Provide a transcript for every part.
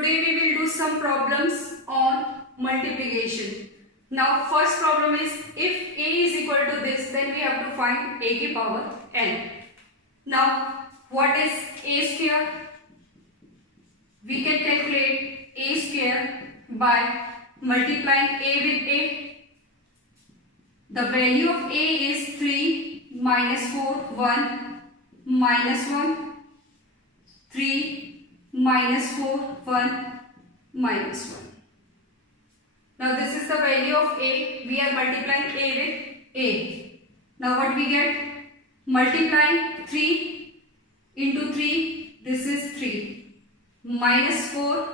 Today we will do some problems on multiplication. Now first problem is if a is equal to this, then we have to find a की power n. Now what is a square? We can calculate a square by multiplying a with a. The value of a is 3 minus 4, 1 minus 1, 3 minus 4, 1 minus 1. Now this is the value of a. We are multiplying a with a. Now what we get? Multiplying 3 into 3, this is 3. Minus 4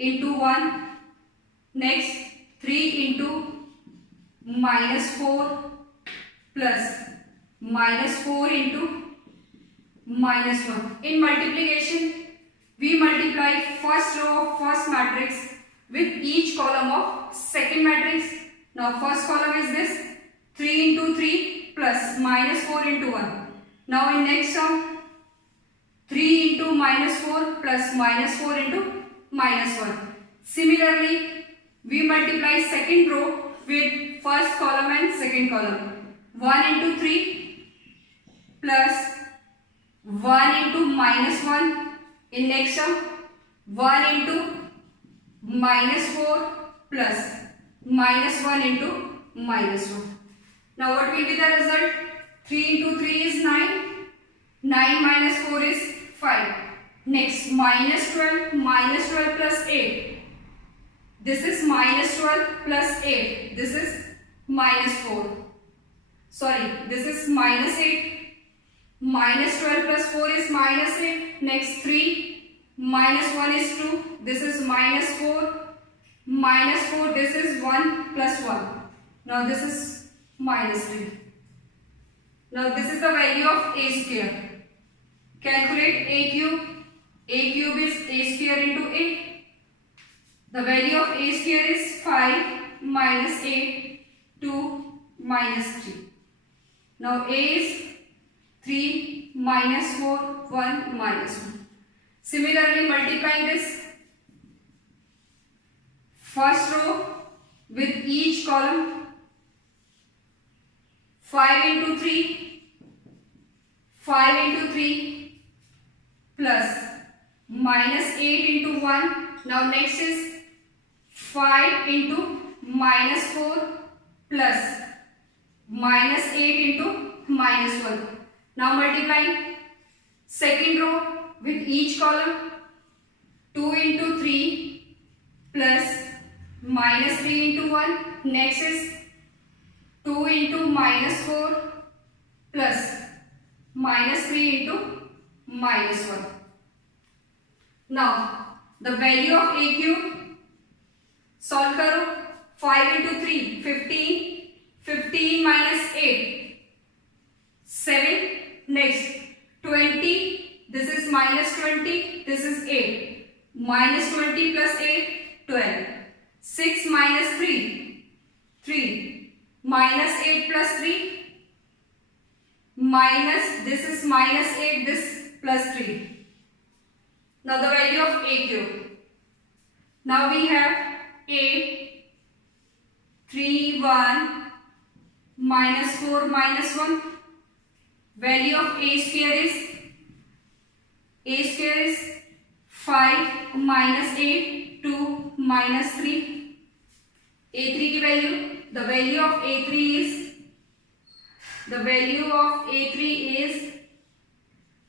into 1. Next 3 into minus 4 plus minus 4 into minus 1. In multiplication, we multiply first row of first matrix with each column of second matrix. Now first column is this 3 into 3 plus minus 4 into 1. Now in next term 3 into minus 4 plus minus 4 into minus 1. Similarly, we multiply second row with first column and second column. 1 into 3 plus 1 into minus 1. In next term 1 into minus 4 plus minus 1 into minus 1. Now what will be the result? 3 into 3 is 9. 9 minus 4 is 5. Next minus 12 plus 8. This is minus 12 plus 8. This is minus 4. Sorry, this is minus 8. Minus 12 plus 4 is minus 8. Next 3. Minus 1 is 2. This is minus 4. Minus 4. This is 1 plus 1. Now this is minus 3. Now this is the value of a square. Calculate a cube. A cube is a square into a. The value of a square is 5 minus 8, 2 minus 3. Now a is 3 minus 4, 1 minus 1. Similarly, multiplying this first row with each column, 5 into 3, 5 into 3 plus minus 8 into 1. Now next is 5 into minus 4 plus minus 8 into minus 1. Now multiplying second row with each column, 2 into 3 plus minus 3 into 1. Next is 2 into minus 4 plus minus 3 into minus 1. Now the value of a cube, solve करो. 5 into 3, 15. 15 minus 8, 7. Next 20. This is minus 20. This is 8. Minus 20 plus 8, 12. 6 minus 3, 3. Minus 8 plus 3. Minus, this is minus 8, this plus 3. Now the value of a cube. Now we have a 3, 1 minus 4 minus 1. Value of a square is 5 minus 8, 2 minus 3. A3 की value, the value of A3 is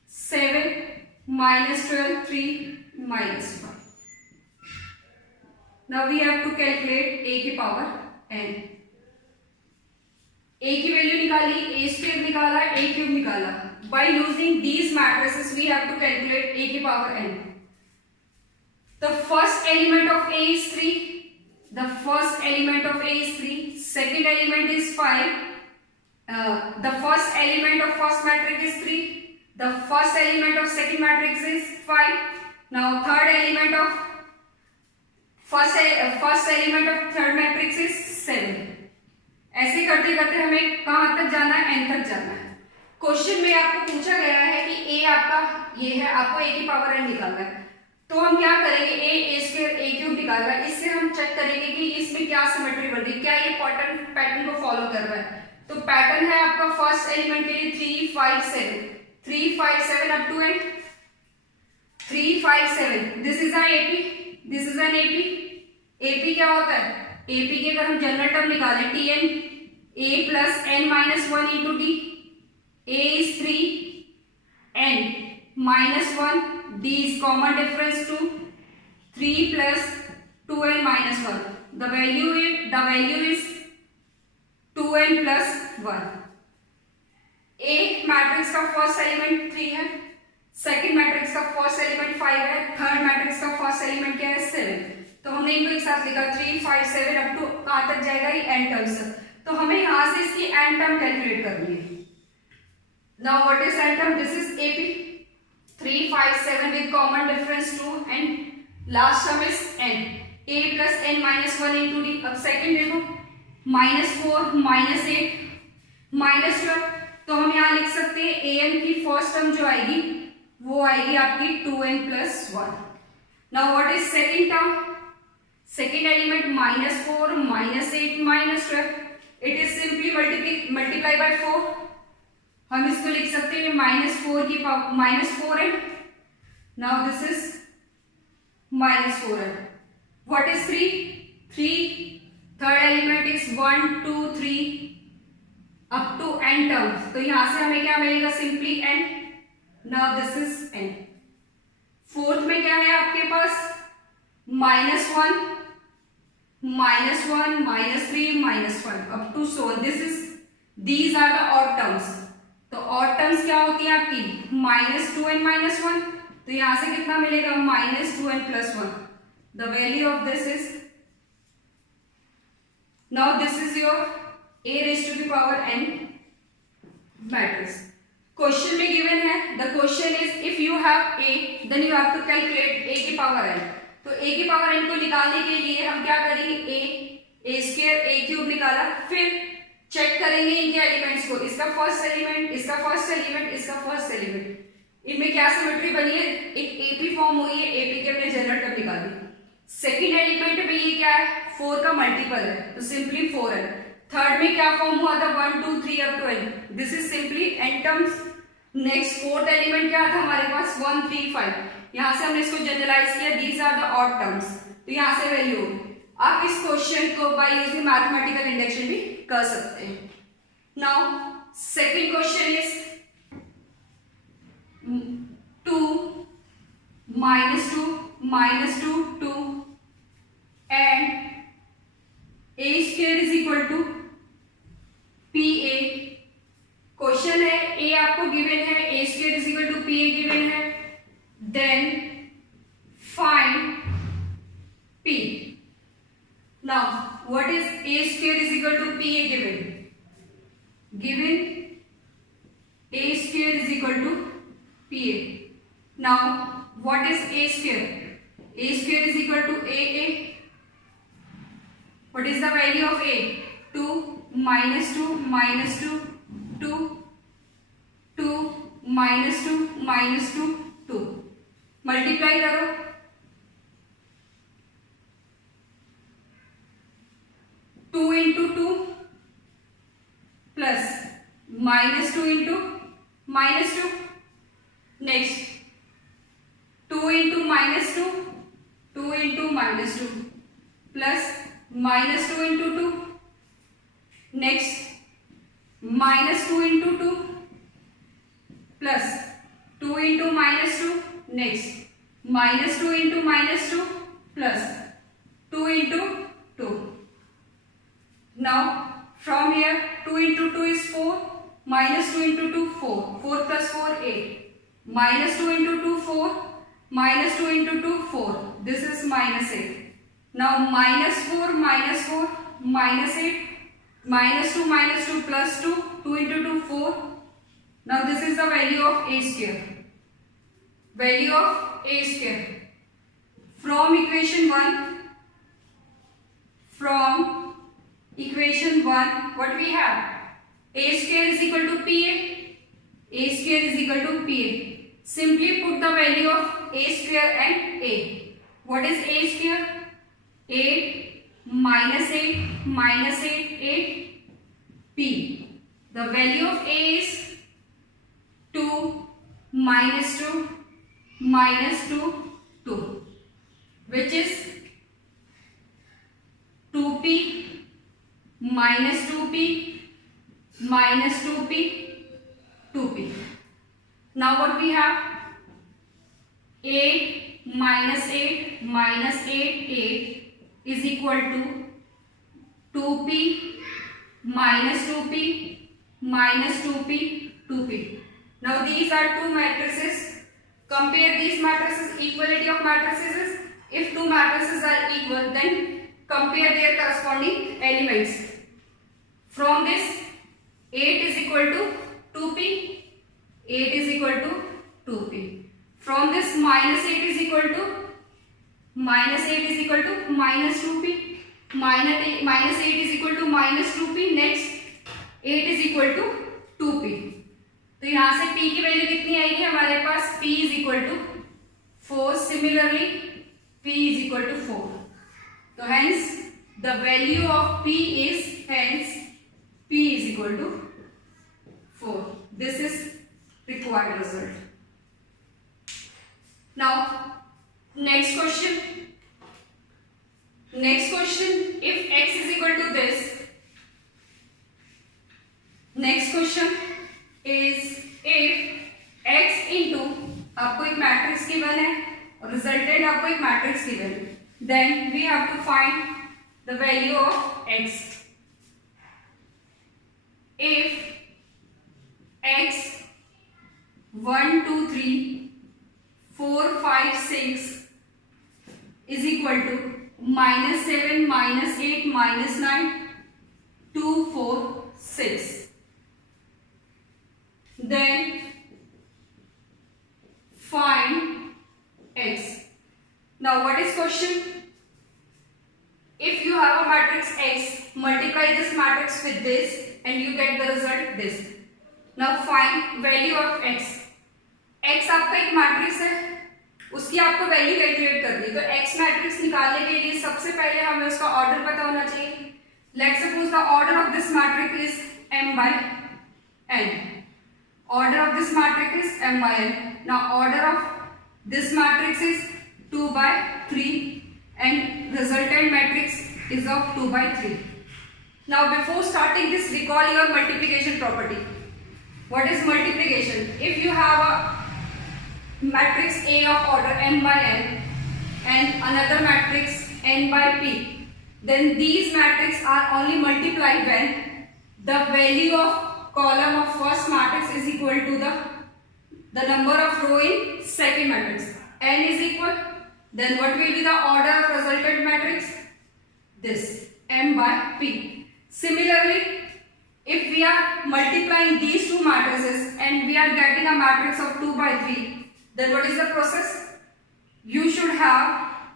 7 minus 12, 3 minus 1. Now we have to calculate a की power n. a की value निकाली, a square निकाला, a cube निकाला. By using these matrices we have to calculate a की power n. The first element of a is 3. The first element of a is 3. Second element is 5. The first element of first matrix is 3. The first element of second matrix is 5. Now third element of first element of third matrix is 7. ऐसे करते करते हमें कहां तक जाना है? n तक जाना है. क्वेश्चन में आपको पूछा गया है कि a आपका ये है, आपको a की पावर n निकालना है. तो हम क्या करेंगे, ए स्क्वायर ए क्यूब निकालना, इससे हम चेक करेंगे कि इसमें क्या सिमेट्री बन रही है, क्या ये पैटर्न को फॉलो कर रहा है। तो पैटर्न है आपका फर्स्ट एलिमेंट के लिए 3 5 7 up to and 3 5 7। This is an AP, this is an AP. AP क्या होता है, एपी के अगर हम जनरल टर्म निकालें t n a plus n minus 1 into d, a is 3 n minus 1, d is common difference to 3 plus 2n minus 1. The value is 2n plus 1. A matrix का first element 3 है, second matrix का first element 5 है, third matrix का first element क्या है 7। तो हमने इनको एक साथ लिखा 3 5 7 अप टू कहां तक जाएगा, ये n टर्म्स। तो हमें यहां से इसकी n टर्म कैलकुलेट करनी है। Now what is n term, this is AP 3 5 7 with common difference 2 and last term is n, a plus n minus 1 into d। अब सेकंड देखो -4 -8 -12, तो हम यहाँ लिख सकते हैं an की फर्स्ट टर्म जो आएगी वो आएगी आपकी 2n plus 1। Now what is second term, second element -4 -8 -12, it is simply multiply by 4। हम इसको लिख सकते हैं -4 की power -4n। Now this is -4n। What is 3 third element is 1 2 3 up to n terms, तो यहां से हमें क्या मिलेगा, simply n। Now this is n। Fourth में क्या है आपके पास, -1 -3 -5 up to so on। This is, these are the odd terms. तो ऑड टर्म्स क्या होती है आपकी, -2n -1, तो यहां से कितना मिलेगा, -2n plus 1। The value of this is, now this is your a raised to the power n matrix. Question में गिवन है, the question is if you have a then you have to calculate a की power n। तो a की power n को निकालने के लिए हम क्या करेंगे, a स्क्वायर a क्यूब निकाला, फिर चेक करेंगे इनके एलिमेंट्स को, इसका फर्स्ट एलिमेंट, इसका फर्स्ट एलिमेंट, इसका फर्स्ट एलिमेंट, इनमें क्या सिमेट्री बनी है, एक एपी फॉर्म हुई है, एपी के हमने जनरल टर्म निकाल दी। सेकंड एलिमेंट में ये क्या है, 4 का मल्टीपल है, तो सिंपली 4 है। थर्ड में क्या फॉर्म हुआ था, 1 2 3 up to n, this is simply n terms. Next fourth element क्या था हमारे पास, 1 3 5, यहां से हमने इसको जनरलाइज किया, these are the odd terms, तो यहां से वैल्यू। आप इस क्वेश्चन को बाय यूजिंग मैथमेटिकल इंडक्शन भी कर सकते हैं। Now second question is 2 -2 2 and a square is equal to pa। Question है a आपको गिवन है, a square is equal to pa given है, then find p। Now, what is a square is equal to pa given? Given a square is equal to pa. Now, what is a square? A square is equal to aa. What is the value of a? 2 -2 -2 2 2 -2 -2 2। Multiply करो, 2 into 2 plus -2 into -2, next 2 into -2 2 into -2 plus -2 into 2, next -2 into 2 plus 2 into -2, next -2 into -2 plus 2 into 2। Now from here 2 into 2 is 4, -2 into 2 4, 4 plus 4 8, -2 into 2 4, -2 into 2 4, this is -8. Now -4 -4 -8, -2 plus 2, 2 into 2 4. Now this is the value of a square, value of a square from equation 1, from equation 1 what we have, a square is equal to pa, a square is equal to pa, Simply put the value of a square and a. What is a square? 8 minus 8 minus 8 8 p. The value of a is 2 minus 2 minus 2 2, which is 2p minus 2p minus 2p 2p. Now what we have? 8 minus 8 minus 8 8 is equal to 2p minus 2p minus 2p 2p. Now these are two matrices. Compare these matrices. Equality of matrices is if two matrices are equal, then compare their corresponding elements. From this 8 is equal to 2p, 8 is equal to 2p. From this minus 8 is equal to minus 8 is equal to minus 2p, minus 8 is equal to minus 2p. Next 8 is equal to 2p. तो यहाँ से p की value कितनी आएगी हमारे पास? p is equal to 4. Similarly p is equal to 4. तो hence the value of p is p is equal to 4. This is required result. Now next question. If x is equal to this, next question is if x into आपको एक matrix given है और resultant आपको एक matrix given है, then we have to find the value of x. If x 1 2 3 4 5 6 is equal to minus 7 minus 8 minus 9 2 4 6, then find x. Now what is question? If you have a matrix x, multiply this matrix with this and you get the result this. Now find value of x. x आपका एक matrix है, उसकी आपको value calculate करनी है. तो x matrix निकालने के लिए सबसे पहले हमें उसका ऑर्डर पता होना चाहिए. Let's suppose the order of this matrix is m by n. Order of this matrix is m by n. Now order of this matrix is 2 by 3 and resultant matrix is of 2 by 3. Now before starting this, recall your multiplication property. What is multiplication? If you have a matrix A of order m by n and another matrix n by p, then these matrices are only multiplied when the value of column of first matrix is equal to the number of row in second matrix. n is equal, then what will be the order of resultant matrix? This m by p. Similarly, if we are multiplying these two matrices and we are getting a matrix of 2 by 3, then what is the process? You should have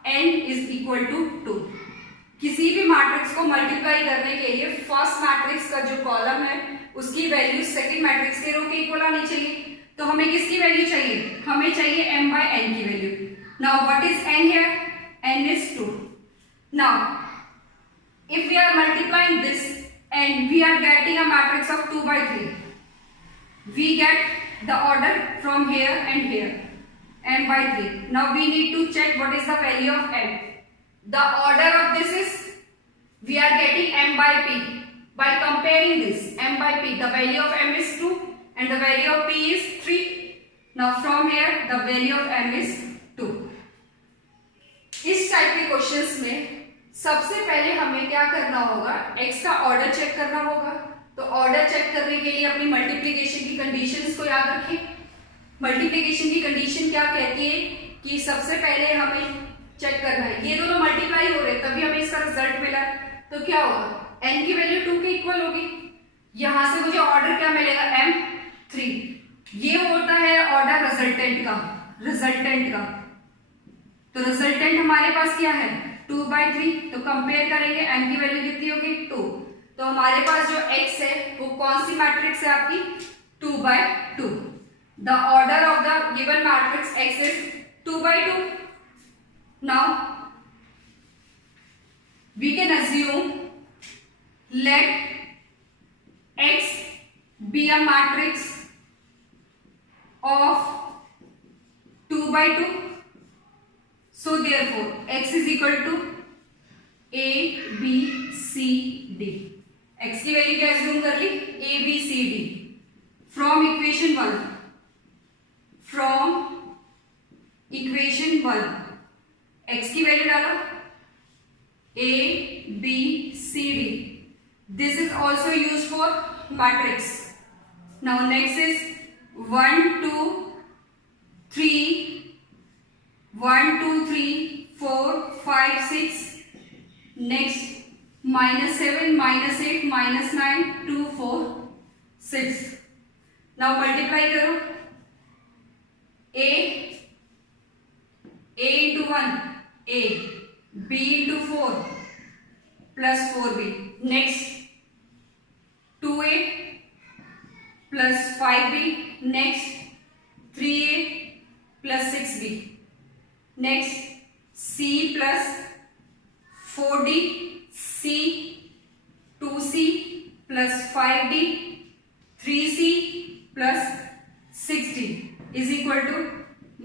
n is equal to 2. किसी भी matrix को multiply करने के लिए first matrix का जो column है उसकी वैल्यू सेकंड मैट्रिक्स के रो के इक्वल आनी चाहिए. तो हमें किसकी वैल्यू चाहिए? हमें चाहिए m by n की value. Now what is n here? n is 2. Now if we are multiplying this and we are getting a matrix of 2 by 3, we get the order from here and here, m by 3. Now we need to check what is the value of m. The order of this is we are getting m by p. By comparing this m by p, the value of m is 2 and the value of p is 3. Now from here the value of m is 2. इस type के questions में सबसे पहले हमें क्या करना होगा? x का ऑर्डर चेक करना होगा. तो ऑर्डर चेक करने के लिए अपनी मल्टीप्लिकेशन की कंडीशंस को याद रखें. मल्टीप्लिकेशन की कंडीशन क्या कहती है कि सबसे पहले हमें चेक करना है ये दोनों मल्टीप्लाई हो रहे तभी हमें इसका रिजल्ट मिला. तो क्या होगा? n की वैल्यू 2 के इक्वल होगी. यहां से मुझे ऑर्डर क्या मिलेगा? m3. ये होता है ऑर्डर रिजल्टेंट का. तो रिजल्टेंट हमारे पास क्या है? 2 by 3. तो कंपेयर करेंगे n की वैल्यू कितनी होगी? 2. तो हमारे पास जो x है वो कौन सी मैट्रिक्स है आपकी? 2 by 2. The order of the given matrix X is 2 by 2. Now we can assume, let X be a matrix of 2 by 2. So therefore X is equal to A B C D. X की value क्या assume कर ली? A B C D. From equation 1 X की value डालो A B C D. This is also used for matrix. Now next is 1 2 3 1 2 3 4 5 6. Next -7 -8 -9 2 4 6. Now multiply करो A into 1 A, B into 4 plus 4B. Next 2A plus 5B. Next 3A plus 6B. Next C plus 4D, C 2C plus 5D, 3C plus 6D is equal to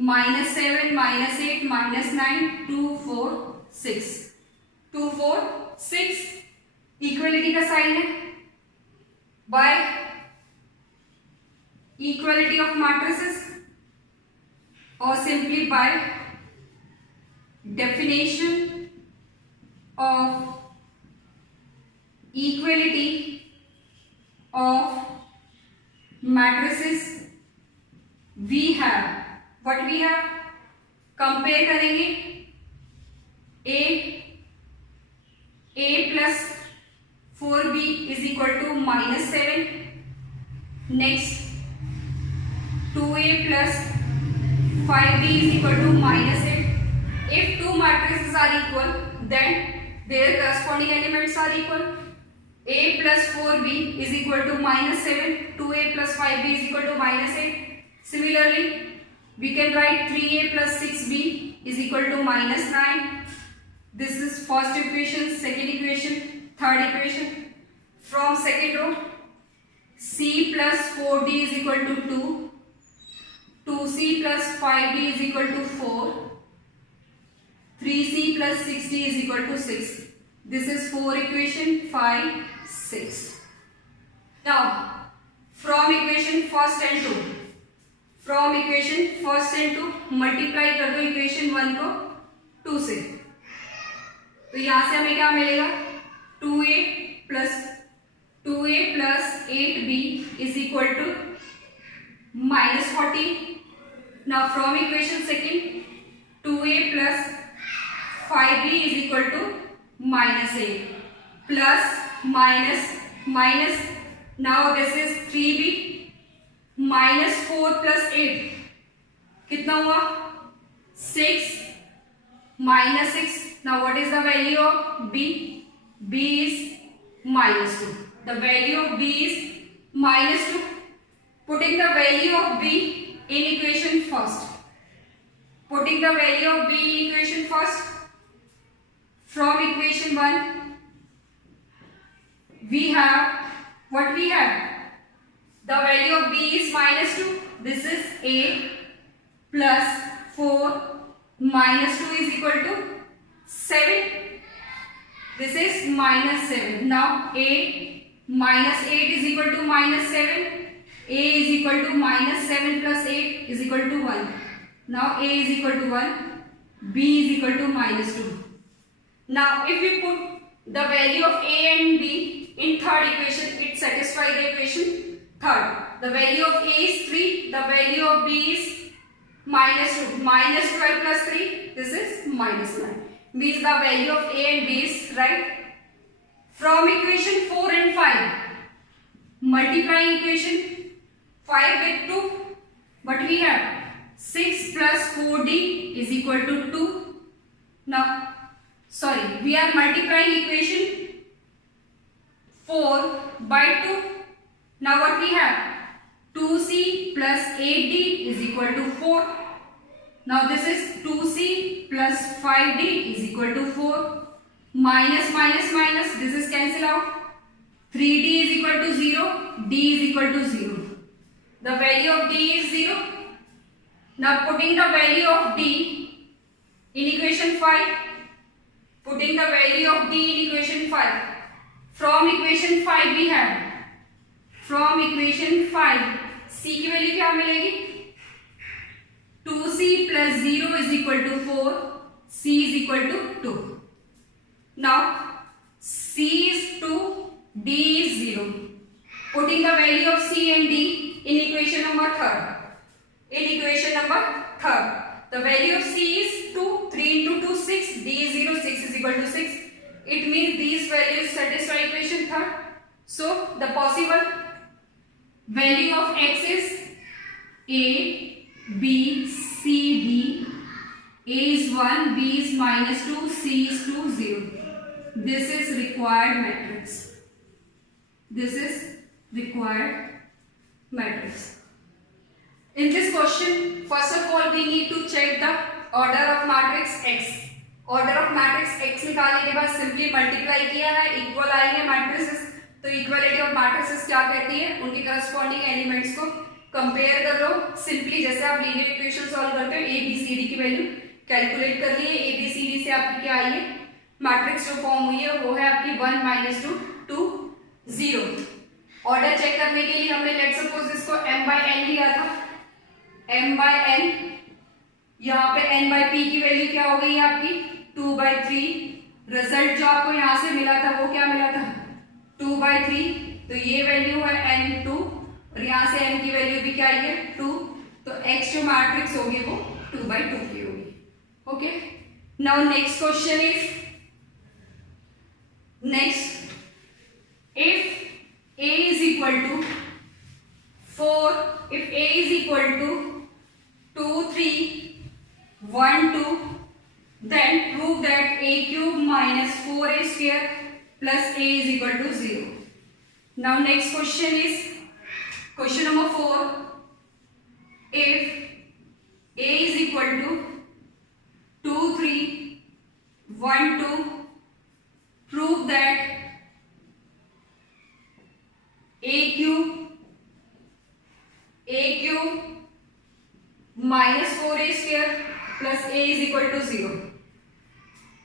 -7 -8 -9 2 4 6. 2 4 6 equality का sign है. By equality of matrices और simply by definition of equality of matrices, we have what we have. Compare करेंगे A plus 4B is equal to -7. Next 2A plus 5B is equal to -8. If two matrices are equal, then their corresponding elements are equal. A plus 4B is equal to -7. 2A plus 5B is equal to -8. Similarly, we can write 3A plus 6B is equal to -9. This is first equation, second equation, third equation. From second row, C plus 4D is equal to 2. 2C plus 5D is equal to 4. 3C plus 6D is equal to 6. This is 4 equation, 5, 6. Now, from equation first and 2, multiply कर दो equation 1 को 2 से. तो यहाँ से हमें क्या मिलेगा? 2A plus 8B is equal to -14. Now, from equation second, 2A plus 5B is equal to -8 plus minus. Now this is 3B -4 plus 8 कितना हुआ? 6 -6. Now what is the value of B? B is -2. The value of B is -2. Putting the value of B in equation first. From equation 1, we have what we have. The value of B is -2. This is A plus 4 minus 2 is equal to 7. This is -7. Now A minus 8 is equal to -7. A is equal to -7 plus 8 is equal to 1. Now A is equal to 1. B is equal to -2. Now if we put the value of A and B in third equation, it satisfies the equation third. The value of A is 3. The value of B is -2. -12 plus 3. This is -9. Means the value of A and B is right. From equation 4 and 5, multiplying equation 5 with 2, what we have? 6 plus 4D is equal to 2. Now, we are multiplying equation 4 by 2. Now what we have? 2c plus 8d is equal to 4. Now this is 2c plus 5d is equal to 4. Minus minus minus, this is cancel out. 3d is equal to 0, d is equal to 0. The value of d is 0. Now putting the value of d in equation 5. Putting the value of d in equation 5. From equation 5 we have. From equation 5 c की value क्या मिलेगी? 2c plus 0 is equal to 4. c is equal to 2. Now c is 2, d is 0. Putting the value of c and d in equation number 3rd. In equation number 3rd, the value of c is 2. 3 into 2 6. d is 0. 6 is equal to 6. It means these values satisfy equation 3rd. So the possible value of x is a, b, c, d. A is 1, b is minus 2, c is 2, 0. This is required matrix. This is required matrix. In this question, first of all we need to check the order of matrix x. Order of matrix x निकालने के बाद simply multiply किया है, equal आई है matrices. तो equality of matrices क्या कहती है? उनके करस्पॉन्डिंग एलिमेंट्स को कंपेयर कर लो. सिंपली जैसे आप लीनियर इक्वेशन सॉल्व करते हो, ए बी सी डी की वैल्यू कैलकुलेट कर लिए. ए बी सी डी से आपकी क्या आई है? मैट्रिक्स जो फॉर्म हुई है वो है आपकी 1 माइनस 2 2 0. ऑर्डर चेक करने के लिए हमने लेट्स सपोज इसको m बाय n लिया था. m बाय n, यहाँ पे n बाय p की वैल्यू क्या हो गई आपकी? 2 बाय 3. रिजल्ट जो आपको यहाँ से मिला था वो क्या मिला था? 2 by 3. तो ये वैल्यू है n2 और यहाँ से n की वैल्यू भी क्या है? 2. तो x जो मैट्रिक्स होगी वो 2 by 2 की होगी. Okay. Now next question is next. If a is equal to 4, if a is equal to 2 3 1 2, then prove that a cube minus 4a square plus a is equal to 0. Now next question is question number 4. If a is equal to 2 3 1 2, prove that a cube minus 4a square plus a is equal to 0.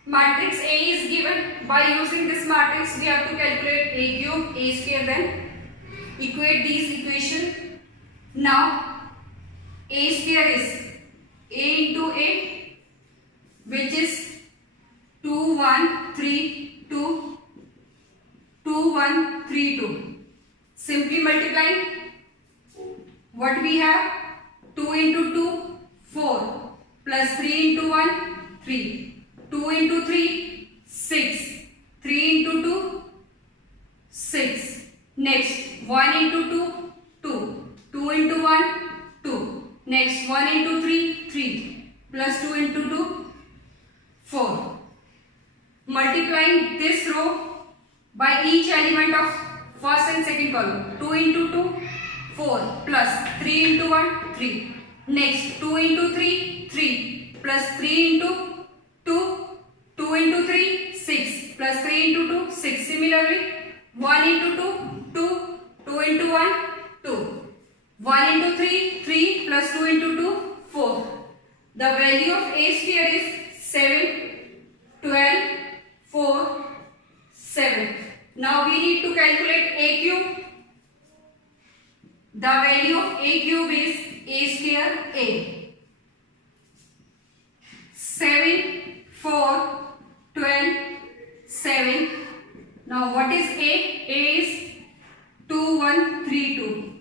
Matrix A is given. By using this matrix we have to calculate a cube, a square, then equate these equations. Now a square is a into a, which is 2 1 3 2 2 1 3 2. Simply multiplying, what we have? 2 into 2 4 plus 3 into 1 3. 2 into 3 6. 3 into 2 6. Next 1 into 2 2. 2 into 1 2. Next 1 into 3 3 plus 2 into 2 4. Multiplying this row by each element of first and second column. 2 into 2 4 plus 3 into 1 3. Next 2 into 3 3 plus 3 into 2 2 into 3 6 plus 3 into 2 6. Similarly 1 into 2 2 2 into 1 2. 1 into 3 3 plus 2 into 2 4. The value of a square is 7 12 4 7. Now we need to calculate a cube. The value of a cube is a square a. 7 4 12 7. Now what is a? A is 2 1 3 2.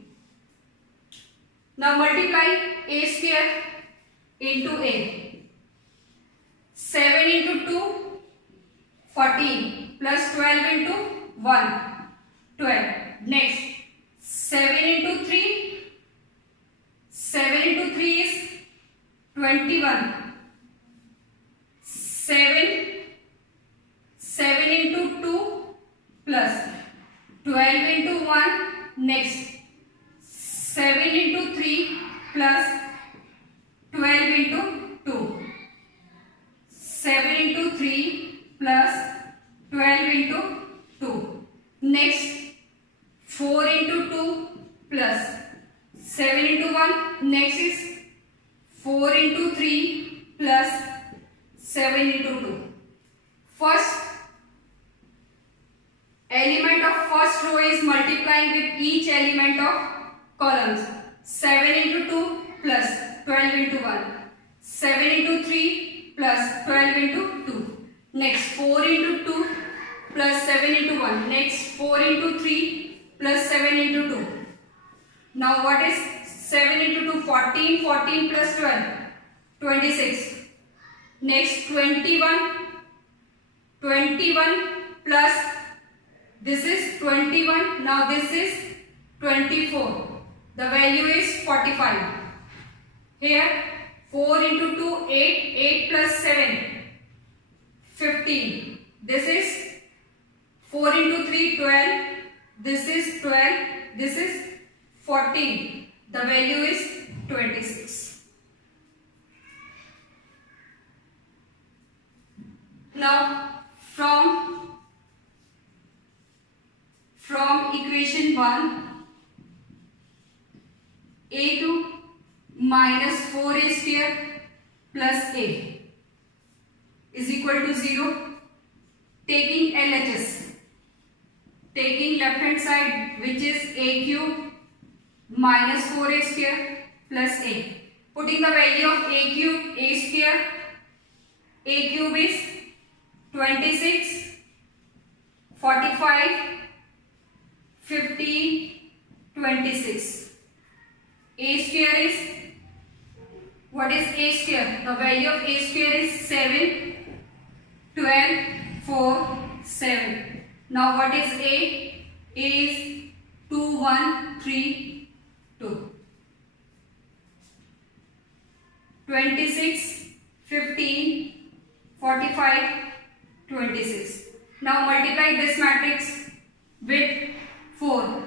Now multiply a square into a. 7 into 2 14 plus 12 into 1 12. Next 7 into 3. 7 into 3 is 21. 7 into 2 plus 12 into 1. Next 7 into 3 plus 12 into 2. 7 into 3 plus 12 into 2. Next 4 into 2 plus 7 into 1. Next is 4 into 3 plus 7 into 2. First element of first row is multiplying with each element of columns. 7 into 2 plus 12 into 1. 7 into 3 plus 12 into 2. Next 4 into 2 plus 7 into 1. Next 4 into 3 plus 7 into 2. Now what is 7 into 2? 14. 14 plus 12. 26. Next 21. 21 plus this is 21. Now this is 24. The value is 45. Here 4 into 2, 8. 8 plus 7, 15. This is 4 into 3, 12. This is 12. This is 14. The value is 26. Now from equation 1, a2 minus 4a square plus a is equal to 0. Taking LHS, taking left hand side, which is a cube minus 4a square plus a. Putting the value of a cube, a square, a cube is 26, 45, 50, 26. A square is, what is a square? The value of a square is 7, 12, 4, 7. Now what is a? A is 2, 1, 3, 2. 26, 15, 45, 26. Now multiply this matrix with 4.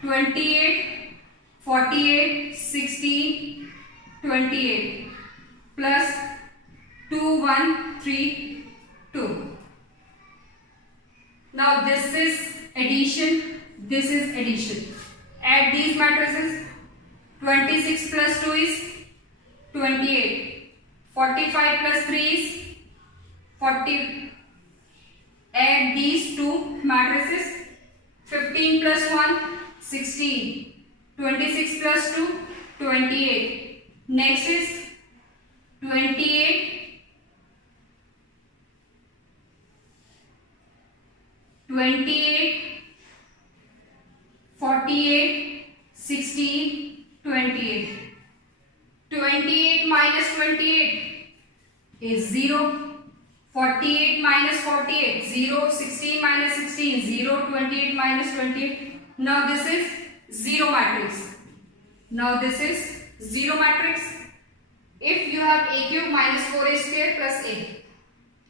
28, 48, 16, 28 plus 2, 1, 3, 2. Now this is addition, this is addition. Add these matrices. 26 plus 2 is 28. 45 plus 3 is 40. Add these two matrices. 15 plus 1, 16. 26 plus 2, 28. Next is 28, 28, 48, 16, 28. 28 minus 28 is 0. 48 minus 48, 0. 16 minus 16, 0. 28 minus 28. Now this is 0 matrix. Now this is 0 matrix. If you have a cube minus 4a square plus a,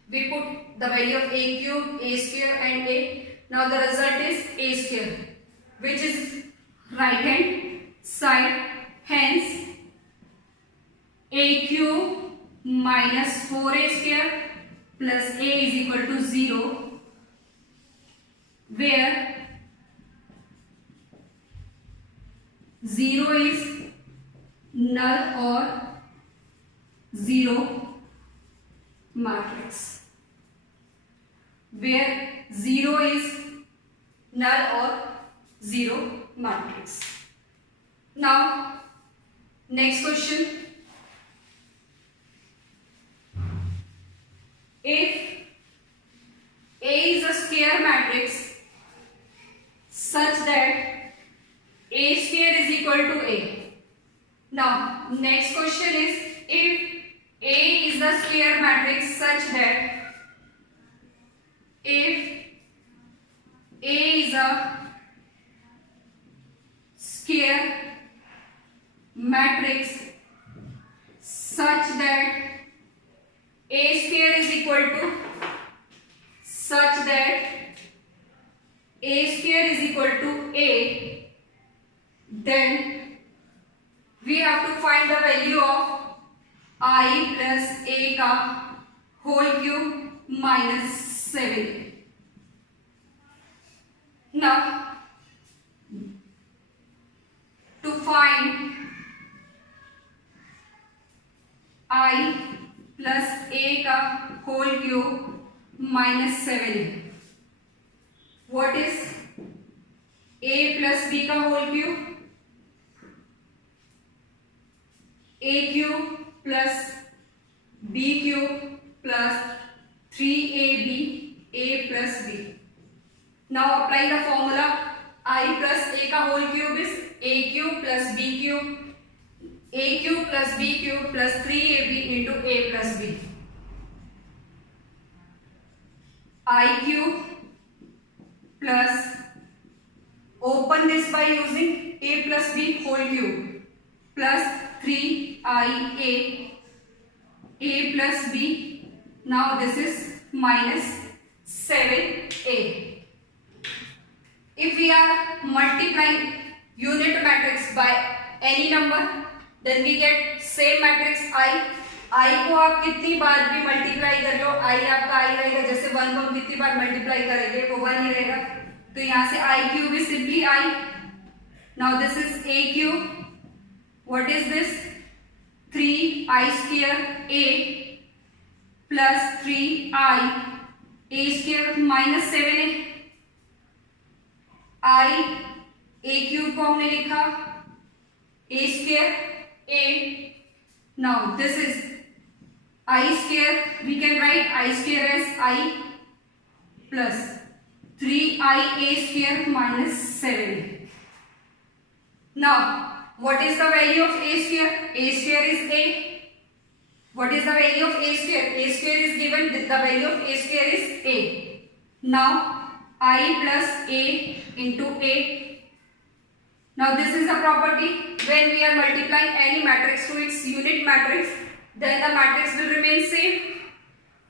we put the value of a cube, a square and a. Now the result is a square, which is right hand side. Hence a cube minus 4a square plus a is equal to 0, where 0 is null or 0 matrix. Where 0 is null or 0 matrix. Now, next question. If A is a square matrix such that A square is equal to A. Now, next question is, if A is the square matrix such that if A is a square matrix such that A square is equal to A, then we have to find the value of I plus a का whole cube minus 7. Now to find I plus a का whole cube minus 7, what is a plus b का whole cube? A cube plus b cube plus 3ab a plus b. Now apply the formula. I plus a का whole cube is a cube plus b cube, a cube plus b cube plus 3ab into a plus b. I cube plus, open this by using a plus b whole cube, plus 3ia a plus b. Now this is minus 7a. If we are multiplying unit matrix by any number, then we get same matrix I को आप कितनी बार भी multiply कर लो, I आपका I रहेगा. जैसे 1 को हम कितनी बार मल्टीप्लाई करेंगे वो 1 ही रहेगा. तो यहाँ से I cube is simply I. Now this is a cube. What is this? 3i square a plus 3i a square minus 7a. I a cube को हमने लिखा a square a. Now this is I square, we can write I square as I plus 3i a square minus 7. Now what is the value of a square? A square is a. What is the value of a square? A square is given, the value of a square is a. Now I plus a into a. Now this is a property. When we are multiplying any matrix to its unit matrix, then the matrix will remain same.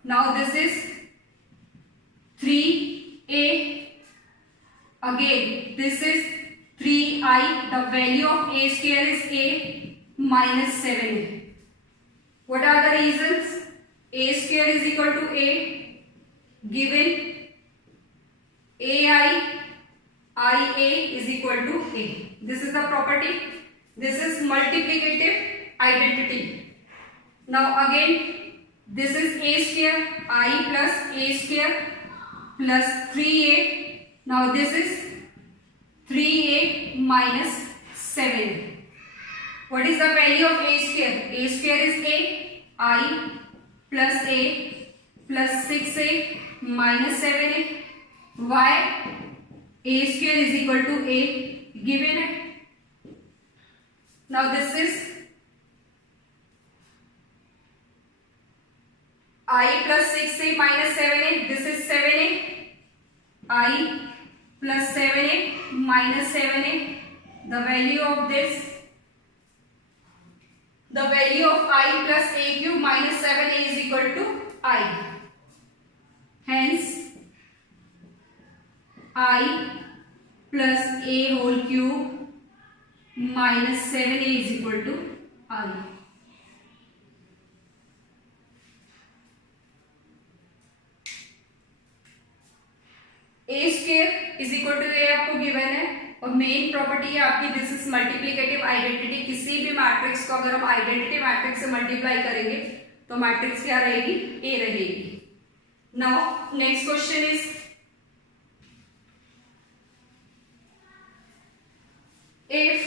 Now this is 3a. Again this is 3i. The value of a square is a minus 7a. What are the reasons? A square is equal to a. Given ai, ia is equal to a. This is the property. This is multiplicative identity. Now again this is a square, I plus a square plus 3a. Now this is 3a minus 7. What is the value of a square? A square is a. I plus a plus 6a minus 7a. Why? A square is equal to a, given it. Now this is I plus 6a minus 7a. This is 7a. I plus 7a minus 7a. The value of this, the value of I plus a cube minus 7a is equal to I. Hence I plus a whole cube minus 7a is equal to I. A square is equal to a आपको given है और main property है आपकी this is multiplicative identity. किसी भी matrix को अगर हम आइडेंटिटी मैट्रिक्स से मल्टीप्लाई करेंगे तो मैट्रिक्स क्या रहेगी? ए रहेगी. Now next question is if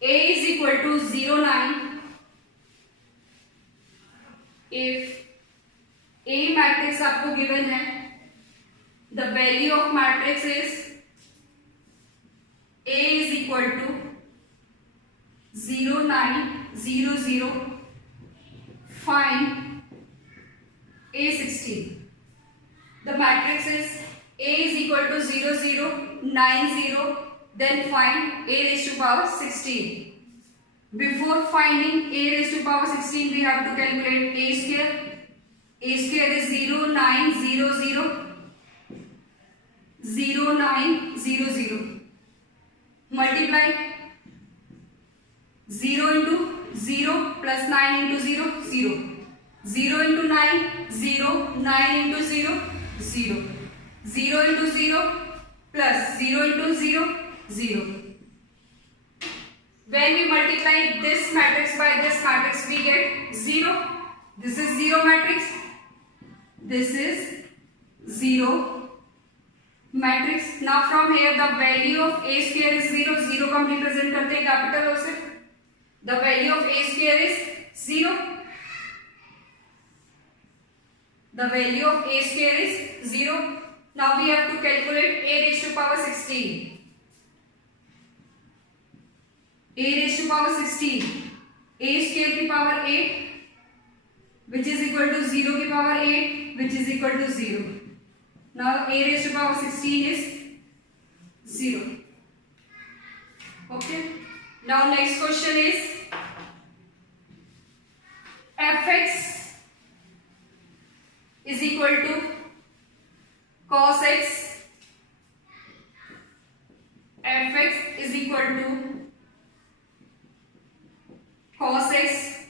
a is equal to 0, 9, if a matrix आपको given है, the value of matrix is a is equal to 0, 9, 0, 0, find a 16. The matrix is a is equal to 0, 0, 9, 0. Then find a raised to power 16. Before finding a raised to power 16, we have to calculate a square. A square is 0, 9, 0, 0, 0, 9, 0, 0. Multiply 0 into 0 plus 9 into 0, 0. 0 into 9, 0. 9 into 0, 0. 0 into 0 plus 0 into 0, 0. When we multiply this matrix by this matrix, we get 0. This is 0 matrix. This is 0 matrix. Now from here the value of a square is 0. 0 को हम represent करते हैं capital O से. The value of a square is 0. The value of a square is 0. Now we have to calculate a raised to power 16. A raised to power 16. A square की power 8, which is equal to 0 की power 8, which is equal to 0. Now a raised to power 16 is 0. Okay. Now next question is fx is equal to cos x. Fx is equal to cos x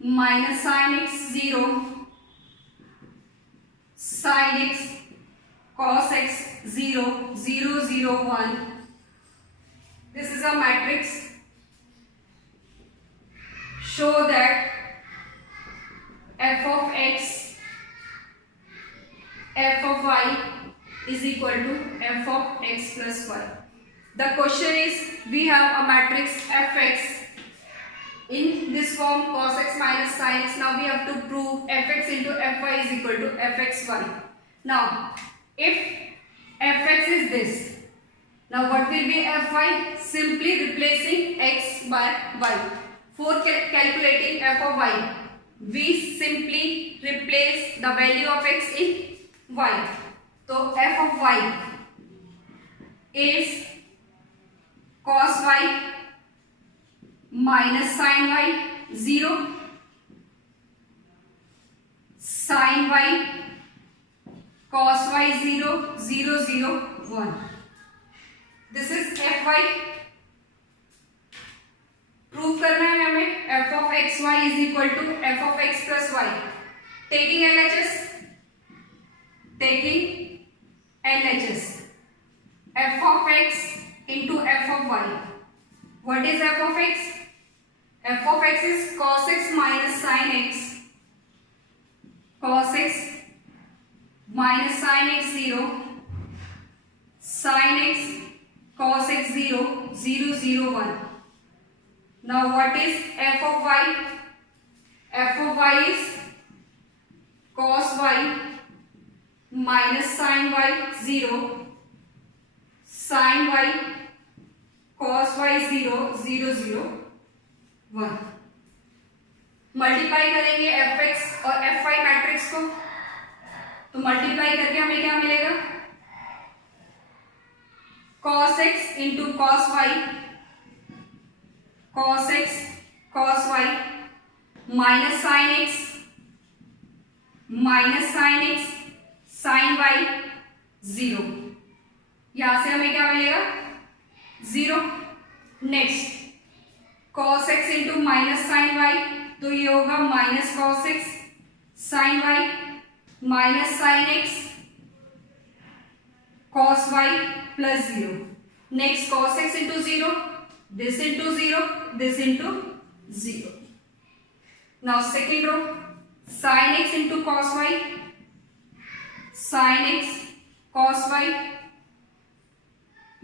minus sin x 0, sin x cos x 0, 0, 0, 1. This is a matrix. Show that f of x, f of y is equal to f of x plus y. The question is, we have a matrix fx in this form cos x minus sin x. Now we have to prove fx into fy is equal to fxy. Now if fx is this, now what will be fy? Simply replacing x by y. For calculating f of y, we simply replace the value of x in y. So f of y is cos y minus sin y 0, sin y cos y 0, 0, 0, 1. This is fy. Prove करना है हमें f of x y is equal to f of x plus y. Taking LHS, f of x into f of y. What is f of x? F of x is cos x minus sin x. Cos x minus sin x 0, sin x cos x 0, 0, 0, 1. Now what is f of y? F of y is cos y minus sin y 0, sin y cos y 0, 0, 0, 1. Multiply करेंगे fx और fy matrix को, तो multiply करके हमें क्या मिलेगा? cos x into cos y, cos x cos y minus sin x sin y 0. यहां से हमें क्या मिलेगा? 0. Next cos x into minus sine y, तो ये होगा minus cos x sin y minus sin x cos y plus 0. Next cos x into 0, this into 0, this into 0. Now second row, sin x into cos y, sin x cos y,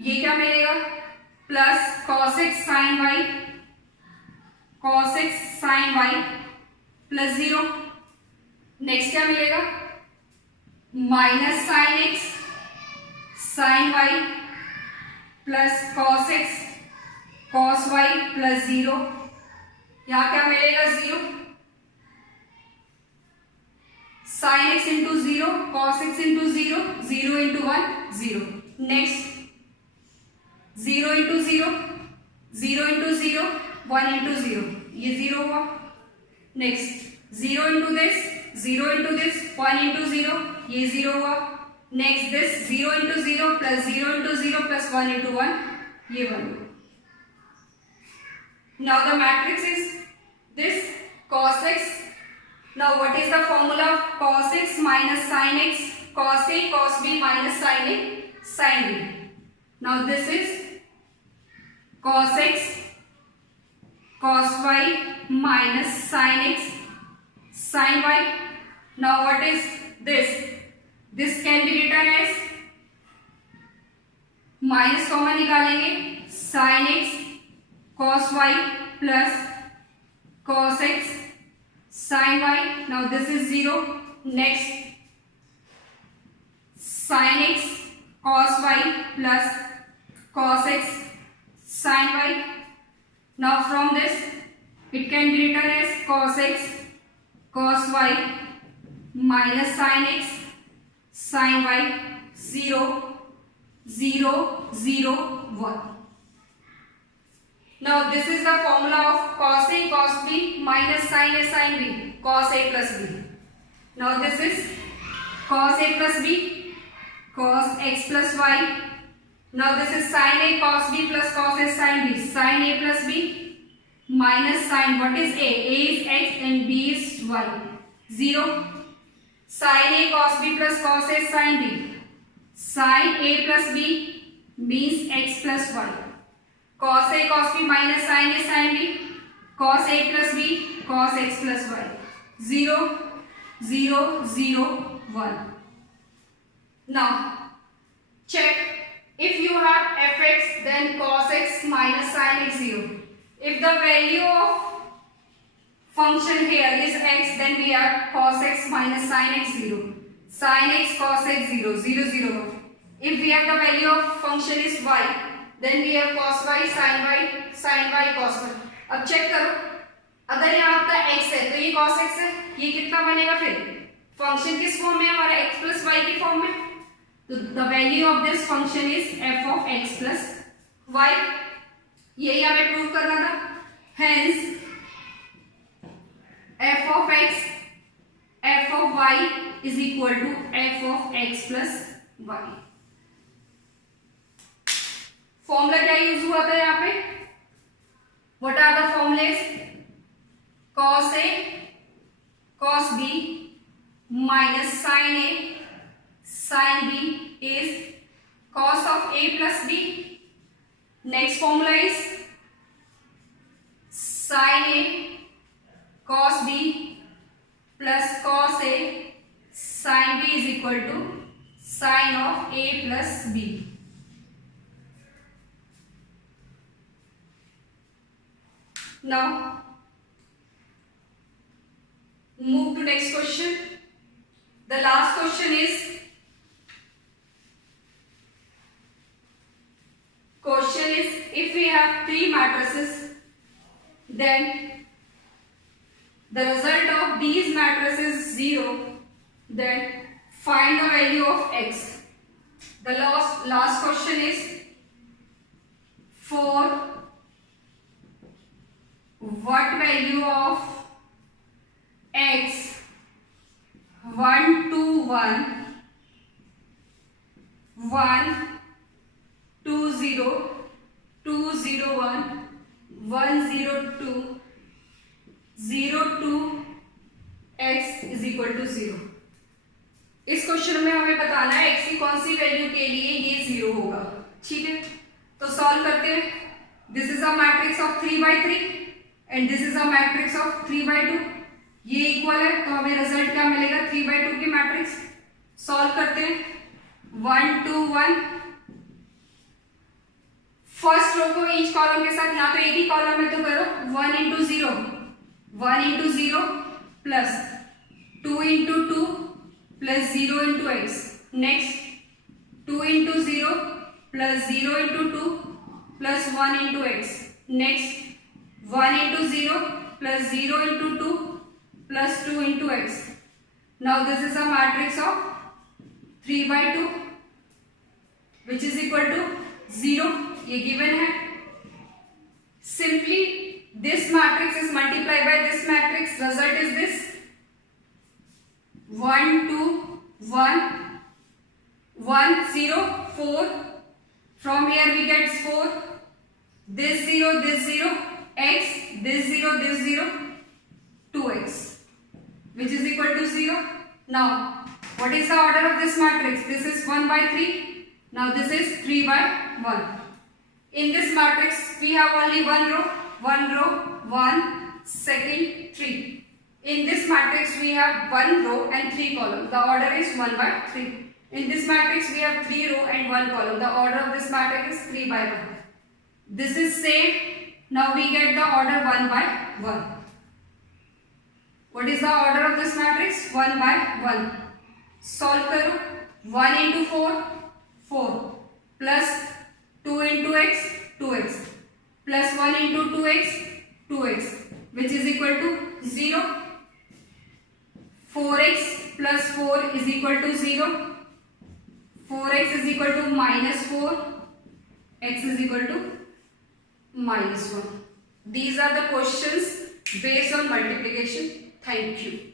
ये क्या मिलेगा? Plus cos x sin y, cos x sin y plus 0. Next क्या मिलेगा? Minus sin x sin y plus cos x cos y plus 0. यहाँ क्या मिलेगा? 0. sin x into 0, cos x into 0, 0 into 1, 0. Next 0 into 0, 0 into 0, 1 into 0, ये 0 हुआ. Next 0 into this, 0 into this, 1 into 0, ये 0 हुआ. Next this 0 into 0 plus 0 into 0 plus 1 into 1, ये 1 हुआ. Now the matrix is this cos x. Now what is the formula of cos x minus sin x? Cos a cos b minus sin a sin b. Now this is cos x cos y minus sin x sin y. Now what is this? This can be written as minus common निकालेंगे sin x cos y plus cos x sin y. Now this is 0. Next sin x cos y plus cos x sin y. Now from this it can be written as cos x cos y minus sin x sin y. 0 0 0 1. Now this is the formula of cos a cos b minus sin a sin b, cos a plus b. Now this is cos a plus b cos x plus y. Now this is sin a cos b plus cos a sin b, sin a plus b minus sin, what is a? A is x and b is y. 0 sin a cos b plus cos a sin b, sin a plus b means x plus y. Cos a cos b minus sin a sin b, cos a plus b cos x plus y. 0 0 0 1. Now check, if you have fx then cos x minus sin x 0. If the value of function here is x, then we have cos x minus sin x 0, sin x cos x 0 0 0 1. If we have the value of function is y, then we have cos y sin y cos y. अब check करो, अगर यहाँ आपका x है तो ये cos x है, ये कितना बनेगा? फिर फंक्शन किस फॉर्म में है हमारा? x plus y की फॉर्म में. तो the value of this function is f of x plus y. यही हमें प्रूव करना था. Hence f of x f of y is equal to f of x plus y. Formula क्या use हुआ था यहाँ पे? What are the formulas? cos a cos b minus sin a sin b is cos of a plus b. Next formula is sin a cos b plus cos a sin b is equal to sin of a plus b. Now move to next question. The last question is if we have three matrices, then the result of these matrices is 0, then find the value of x. The last question is for what value of x 1 2 1 1 2 0 2 0 1 1 0 2 0 2 x is equal to 0. इस question में हमें बताना है x की कौन सी value के लिए ये 0 होगा. ठीक है, तो सॉल्व करते हैं. This is a matrix of 3 by 3 and this is a matrix of 3 by 2. ये इक्वल है तो हमें रिजल्ट क्या मिलेगा? 3 by 2 की मैट्रिक्स. सॉल्व करते हैं. 1 2 1. फर्स्ट रो को ईच कॉलम के साथ, यहाँ तो एक ही कॉलम है तो करो. 1 into 0 1 into 0 plus 2 into 2 plus 0 into x. Next 2 into 0 plus 0 into 2 plus 1 into x. Next 1 into 0 plus 0 into 2 plus 2 into x. Now this is a matrix of 3 by 2 which is equal to 0. ये given है. Simply this matrix is multiplied by this matrix. Result is this 1 2 1 1 0 4. From here we get 4. This 0 this 0 x, this 0, 2x, which is equal to 0. Now, what is the order of this matrix? This is 1 by 3. Now, this is 3 by 1. In this matrix, we have only one row, 1, second, 3. In this matrix, we have one row and 3 columns. The order is 1 by 3. In this matrix, we have 3 row and 1 column. The order of this matrix is 3 by 1. This is same. Now we get the order 1 by 1. What is the order of this matrix? 1 by 1. Solve karo. 1 into 4, 4. Plus 2 into x, 2x. Plus 1 into 2x, 2x. Which is equal to 0. 4x plus 4 is equal to 0. 4x is equal to minus 4. X is equal to minus 1. These are the questions based on multiplication. Thank you.